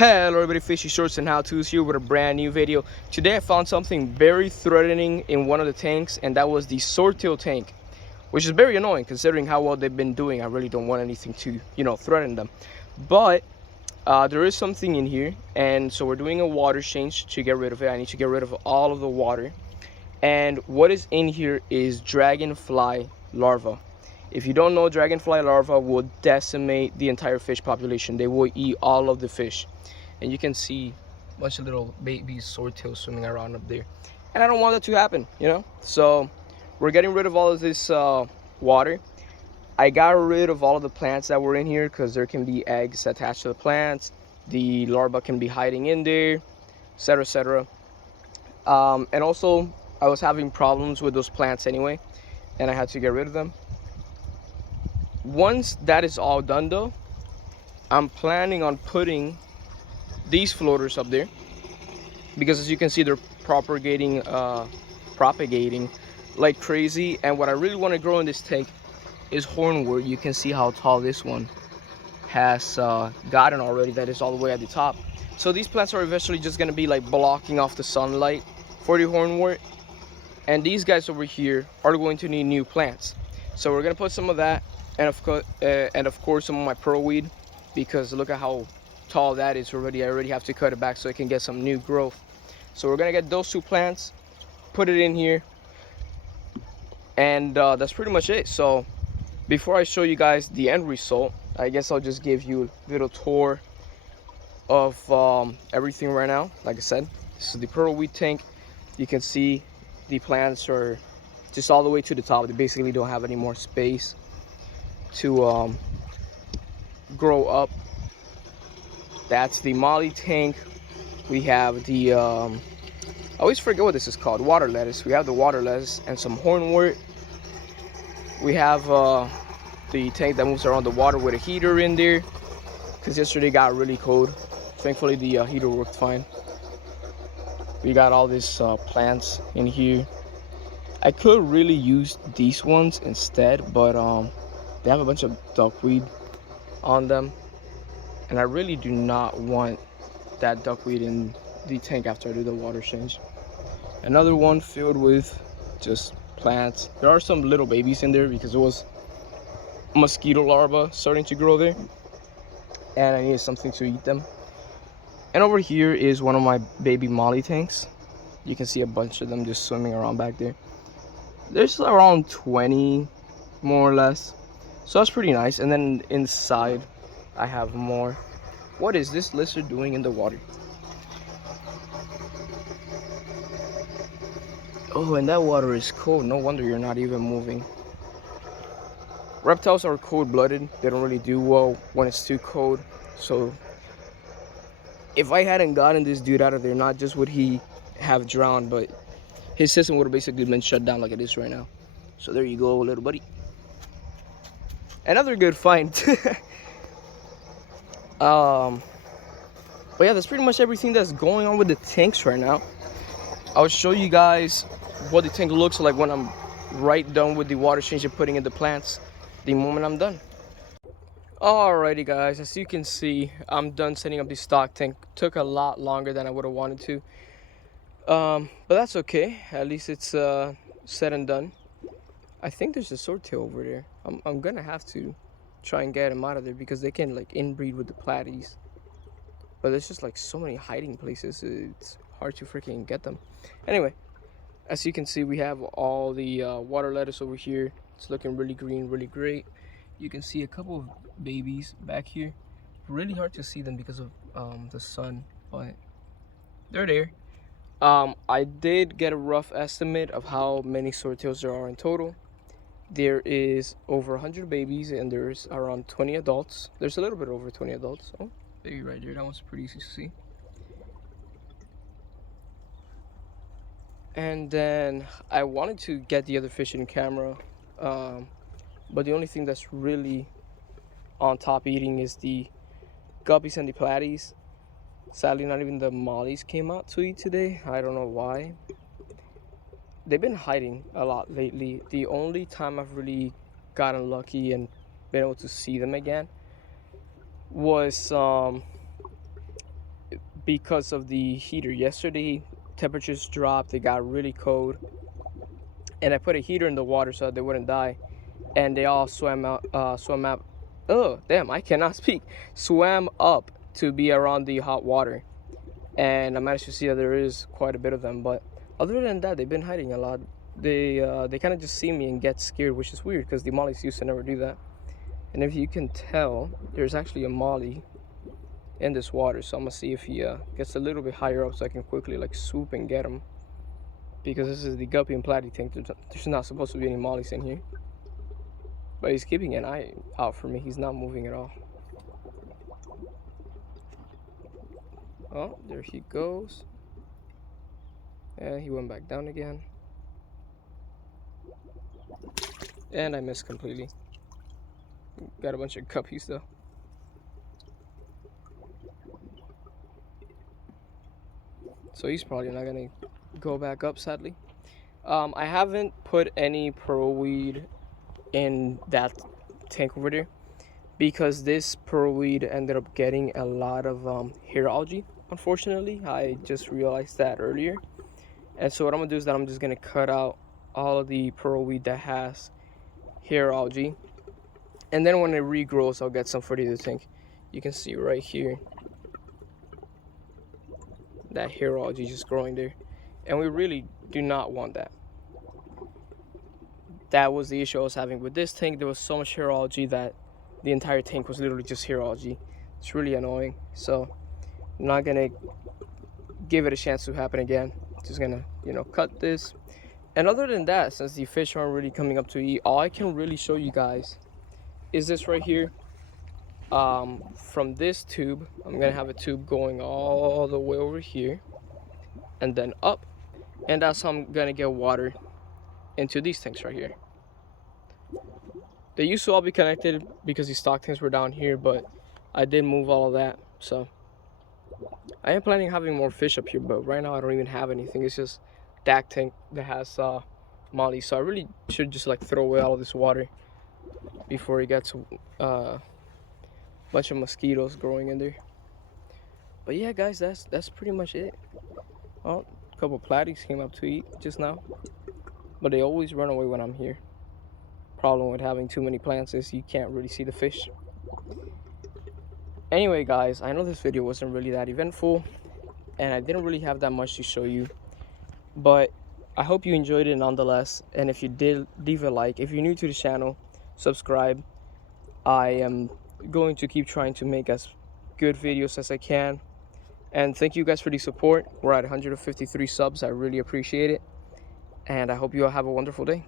Hello everybody, Fishy Shorts and How To's here with a brand new video. Today I found something very threatening in one of the tanks, and that was the swordtail tank, which is very annoying considering how well they've been doing. I really don't want anything to, threaten them. But there is something in here, and so we're doing a water change to get rid of it. I need to get rid of all of the water. And what is in here is dragonfly larvae. If you don't know, dragonfly larvae will decimate the entire fish population. They will eat all of the fish. And you can see a bunch of little baby swordtails swimming around up there. And I don't want that to happen, So we're getting rid of all of this water. I got rid of all of the plants that were in here because there can be eggs attached to the plants. The larvae can be hiding in there, etc., etc. And also, I was having problems with those plants anyway, and I had to get rid of them. Once that is all done though, I'm planning on putting these floaters up there because as you can see, they're propagating like crazy. And what I really want to grow in this tank is hornwort. You can see how tall this one has gotten already. That is all the way at the top. So these plants are eventually just going to be like blocking off the sunlight for the hornwort, and these guys over here are going to need new plants. So we're going to put some of that, and of course some of my pearl weed, because look at how tall that is already. I already have to cut it back so it can get some new growth. So we're gonna get those two plants, put it in here, and that's pretty much it. So before I show you guys the end result, I guess I'll just give you a little tour of everything right now. Like I said, this is the pearl weed tank. You can see the plants are just all the way to the top. They basically don't have any more space to grow up. That's the molly tank. We have the I always forget what this is called, water lettuce. We have the water lettuce and some hornwort. We have the tank that moves around the water with a heater in there, because yesterday it got really cold. Thankfully the heater worked fine. We got all these plants in here. I could really use these ones instead, but they have a bunch of duckweed on them, and I really do not want that duckweed in the tank after I do the water change. Another one filled with just plants. There are some little babies in there because it was mosquito larvae starting to grow there, and I needed something to eat them. And over here is one of my baby molly tanks. You can see a bunch of them just swimming around back there. There's around 20 more or less, so that's pretty nice. And then inside I have more. What is this lizard doing in the water? Oh, and that water is cold. No wonder you're not even moving. Reptiles are cold-blooded. They don't really do well when it's too cold. So if I hadn't gotten this dude out of there, not just would he have drowned, but his system would have basically been shut down like it is right now. So there you go, little buddy. Another good find. But yeah, that's pretty much everything that's going on with the tanks right now. I'll show you guys what the tank looks like when I'm right done with the water change and putting in the plants the moment I'm done. Alrighty guys, as you can see, I'm done setting up the stock tank. Took a lot longer than I would have wanted to. But that's okay. At least it's said and done. I think there's a swordtail over there. I'm gonna have to try and get him out of there because they can like inbreed with the platies. But there's just like so many hiding places. It's hard to freaking get them. Anyway, as you can see, we have all the water lettuce over here. It's looking really green, really great. You can see a couple of babies back here. Really hard to see them because of the sun, but they're there. I did get a rough estimate of how many swordtails there are in total. There is over 100 babies and there's around 20 adults. There's a little bit over 20 adults. Oh, baby right there. That one's pretty easy to see. And then I wanted to get the other fish in camera, but the only thing that's really on top eating is the guppies and the platies. Sadly, not even the mollies came out to eat today. I don't know why. They've been hiding a lot lately. The only time I've really gotten lucky and been able to see them again was because of the heater. Yesterday temperatures dropped, they got really cold, and I put a heater in the water so that they wouldn't die, and they all swam out, oh damn, I cannot speak, swam up to be around the hot water. And I managed to see that there is quite a bit of them, but other than that, they've been hiding a lot. They kind of just see me and get scared, which is weird because the mollies used to never do that. And if you can tell, there's actually a molly in this water, so I'm gonna see if he gets a little bit higher up so I can quickly like swoop and get him, because this is the guppy and platy tank. There's not supposed to be any mollies in here, but he's keeping an eye out for me. He's not moving at all. Oh, there he goes. And he went back down again. And I missed completely. Got a bunch of guppies though. So he's probably not gonna go back up, sadly. I haven't put any pearl weed in that tank over there because this pearl weed ended up getting a lot of hair algae. Unfortunately, I just realized that earlier. And so what I'm gonna do is that I'm just gonna cut out all of the pearl weed that has hair algae, and then when it regrows, I'll get some for the tank. You can see right here that hair algae just growing there, and we really do not want that. That was the issue I was having with this tank. There was so much hair algae that the entire tank was literally just hair algae. It's really annoying, so I'm not gonna give it a chance to happen again. Just gonna, you know, cut this. And other than that, since the fish aren't really coming up to eat, all I can really show you guys is this right here. From this tube, I'm gonna have a tube going all the way over here and then up, and that's how I'm gonna get water into these tanks right here. They used to all be connected because the stock tanks were down here, but I did move all of that. So I am planning on having more fish up here, but right now I don't even have anything. It's just that tank that has molly, so I really should just like throw away all of this water before it gets bunch of mosquitoes growing in there. But yeah, guys, that's pretty much it. Oh, a couple platies came up to eat just now, but they always run away when I'm here. Problem with having too many plants is you can't really see the fish. Anyway, guys, I know this video wasn't really that eventful and I didn't really have that much to show you, but I hope you enjoyed it nonetheless. And if you did, leave a like. If you're new to the channel, subscribe. I am going to keep trying to make as good videos as I can, and thank you guys for the support. We're at 153 subs. I really appreciate it, and I hope you all have a wonderful day.